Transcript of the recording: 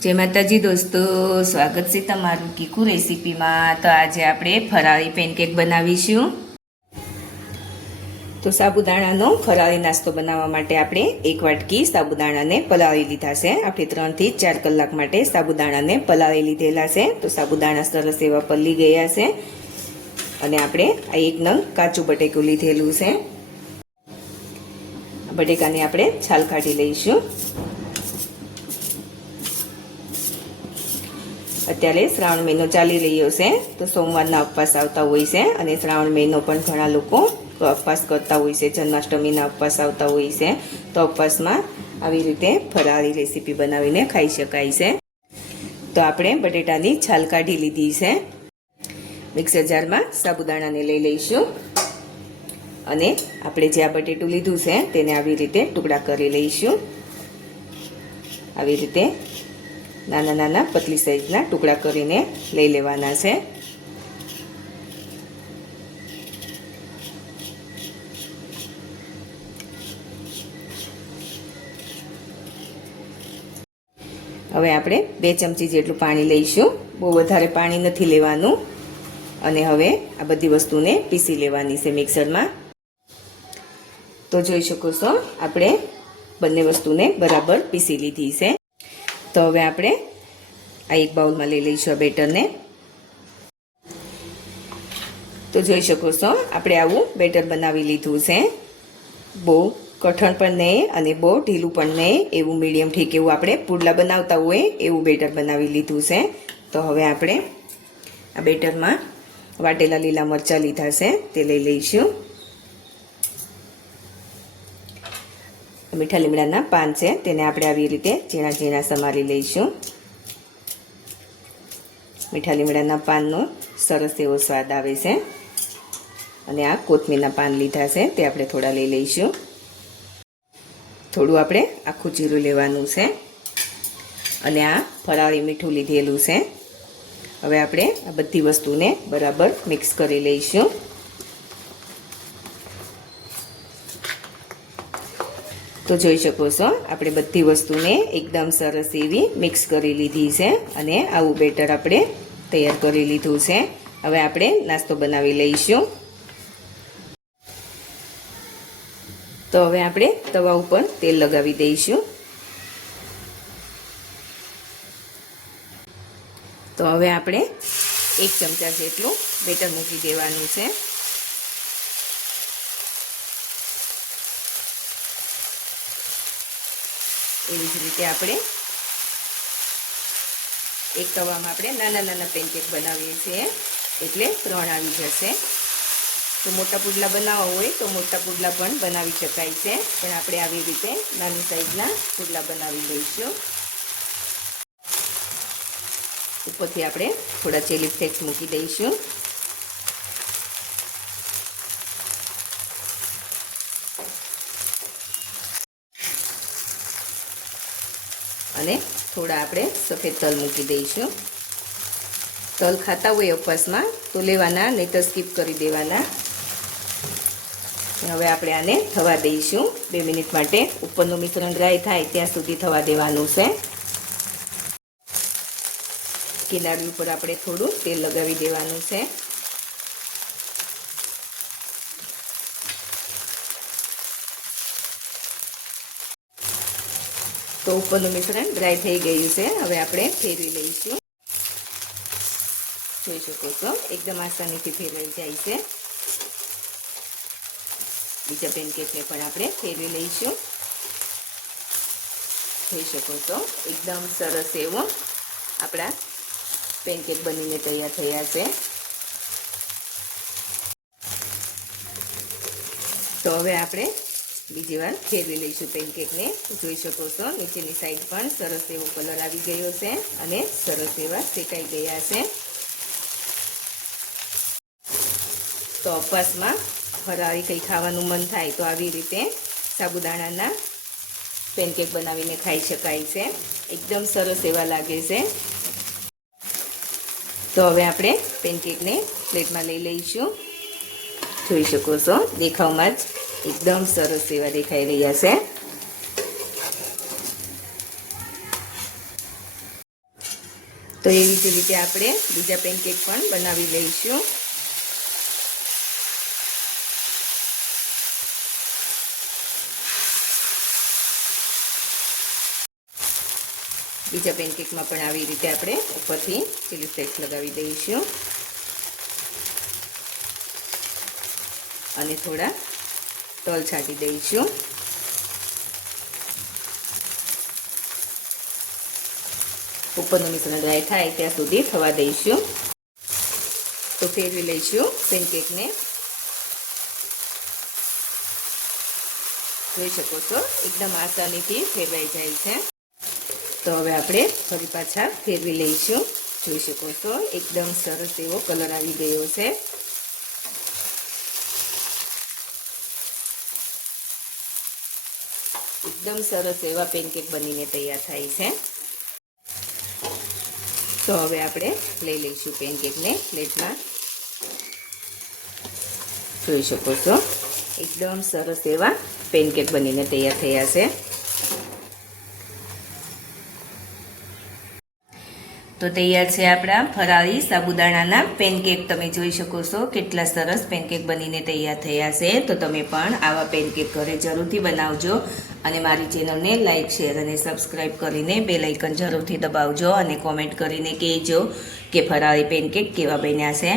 જય માતાજી દોસ્તો, સ્વાગત છે તમારું કીકુ રેસીપીમાં. તો આજે આપણે ફરાળી પેનકેક બનાવીશું. તો સાબુદાણાનો ફરાળી નાસ્તો બનાવવા માટે આપણે એક વાટકી સાબુદાણાને પલાળી લીધા છે. આપણે ત્રણથી ચાર કલાક માટે સાબુદાણાને પલાળી લીધેલા છે. તો સાબુદાણા સરસ એવા પલ્લી ગયા છે. અને આપણે આ એક નંગ કાચું બટેકું લીધેલું છે. બટેકાની આપણે છાલ કાઢી લઈશું. અત્યારે શ્રાવણ મહિનો ચાલી રહ્યો છે, તો સોમવારના ઉપવાસ આવતા હોય છે અને શ્રાવણ મહિનો પણ ઘણા લોકો ઉપવાસ કરતા હોય છે, જન્માષ્ટમીના ઉપવાસ આવતા હોય છે, તો ઉપવાસમાં આવી રીતે ફરાળી રેસીપી બનાવીને ખાઈ શકાય છે. તો આપણે બટેટાની છાલ કાઢી લીધી છે. મિક્સર જારમાં સાબુદાણાને લઈ લઈશું અને આપણે જે આ બટેટું લીધું છે, તેને આવી રીતે ટુકડા કરી લઈશું. આવી રીતે નાના નાના પતલી સાઈઝના ટુકડા કરીને લઈ લેવાના છે. હવે આપણે બે ચમચી જેટલું પાણી લઈશું. બહુ વધારે પાણી નથી લેવાનું. અને હવે આ બધી વસ્તુને પીસી લેવાની છે મિક્સરમાં. તો જોઈ શકો છો, આપણે બંને વસ્તુને બરાબર પીસી લીધી છે. તો હવે આપણે આ એક બાઉલમાં લઈ લઈશું આ બેટરને. તો જોઈ શકો છો, આપણે આવું બેટર બનાવી લીધું છે. બહુ કઠણ પણ નહીં અને બહુ ઢીલું પણ નહીં, એવું મીડિયમ ઠીક એવું આપણે પુડલા બનાવતા હોય એવું બેટર બનાવી લીધું છે. તો હવે આપણે આ બેટરમાં વાટેલા લીલા મરચાં લીધા છે, તે લઈ લઈશું. મીઠા લીમડાના પાન છે, તેને આપણે આવી રીતે ઝીણા ઝીણા સમારી લઈશું. મીઠા લીમડાના પાનનો સરસ એવો સ્વાદ આવે છે. અને આ કોથમીરના પાન લીધા છે, તે આપણે થોડા લઈ લઈશું. થોડું આપણે આખું જીરું લેવાનું છે. અને આ ફરાળી મીઠું લીધેલું છે. હવે આપણે આ બધી વસ્તુને બરાબર મિક્સ કરી લઈશું. તો જોઈ શકો છો. આપણે બધી વસ્તુને એકદમ સરસ એવી મિક્સ કરી લીધી છે અને આવું બેટર આપણે તૈયાર કરી લીધું છે. હવે આપણે નાસ્તો બનાવી લઈશું. તો હવે આપણે તવા ઉપર તેલ લગાવી દઈશું. તો હવે આપણે એક ચમચા જેટલું બેટર મૂકી દેવાનું છે. એવી જ રીતે આપણે એક તવામાં આપણે નાના નાના પેનકેક બનાવીએ છીએ. એટલે ત્રણ આવી જશે. તો મોટા પુડલા બનાવવા હોય તો મોટા પુડલા પણ બનાવી શકાય છે. પણ આપણે આવી રીતે નાની સાઈઝના પુડલા બનાવી લઈશું. ઉપરથી આપણે થોડા ચેલી ફ્લેક્સ મૂકી દઈશું. અને થોડા આપણે સફેદ તલ મૂકી દઈશું. તલ ખાતા હોય ઉપવાસમાં, તો લેવાના નહીં તો સ્કીપ કરી દેવાના. હવે આપણે આને થવા દઈશું. બે મિનિટ માટે ઉપરનું મિશ્રણ ડ્રાય થાય ત્યાં સુધી થવા દેવાનું છે. કિનારી ઉપર આપણે થોડું તેલ લગાવી દેવાનું છે. તો ઉપરનું મિશ્રણ ડ્રાય થઈ ગયું છે. હવે આપણે ફેરવી લઈશું. જોઈ શકો છો, એકદમ આસાનીથી ફેરવાઈ જાય છે. બીજા પેનકેકને પણ આપણે ફેરવી લઈશું. જોઈ શકો છો, એકદમ સરસ એવો આપણા પેનકેક બનીને તૈયાર થયા છે. તો હવે આપણે બીજી વાર ફેરવી લઈશું પેનકેકને જોઈ શકો છો, નીચેની સાઈડ પણ સરસ એવો કલર આવી ગયો છે અને સરસ એવા શેકાઈ ગયા છે. તો અપવાસમાં ફરાળી કંઈ ખાવાનું મન થાય તો આવી રીતે સાબુદાણાના પેનકેક બનાવીને ખાઈ શકાય છે. એકદમ સરસ એવા લાગે છે. તો હવે આપણે પેનકેકને પ્લેટમાં લઈ લઈશું. જોઈ શકો છો, દેખાવમાં જ એકદમ સરસ એવા દેખાઈ રહ્યા છે. તો એવી જ રીતે આપણે બીજા પેનકેક પણ બનાવી લઈશું. બીજા પેનકેકમાં પણ આવી રીતે આપણે ઉપરથી ચીલી ફ્લેક્સ લગાવી દઈશું. અને થોડા તલ છાંટી દઈશું. ઉપરનું મિશ્રણ ડ્રાય થાય ત્યાં સુધી થવા દઈશું. તો ફેરવી લઈશું પેનકેકને જોઈ શકો છો, એકદમ આસાનીથી ફેરવાઈ જાય છે. તો હવે આપણે ફરી પાછા ફેરવી લઈશું. જોઈ શકો છો, એકદમ સરસ એવો કલર આવી ગયો છે. એકદમ સરસ એવા પેનકેક બનીને તૈયાર થાય છે. તો હવે આપણે લઈ લઈશું પેનકેકને પ્લેટમાં. જોઈ શકો છો. એકદમ સરસ એવા પેનકેક બનીને તૈયાર થયા છે. તો તૈયાર છે આપણા ફરાળી સાબુદાણાના પેનકેક તમે જોઈ શકો છો કેટલા સરસ પેનકેક બનીને તૈયાર થયા છે. તો તમે પણ આવા પેનકેક ઘરે જરૂરથી બનાવજો અને મારી ચેનલને લાઇક શેર અને સબસ્ક્રાઈબ કરીને બે લાઇકન જરૂરથી દબાવજો અને કોમેન્ટ કરીને કહેજો કે ફરાળી પેનકેક કેવા બન્યા છે.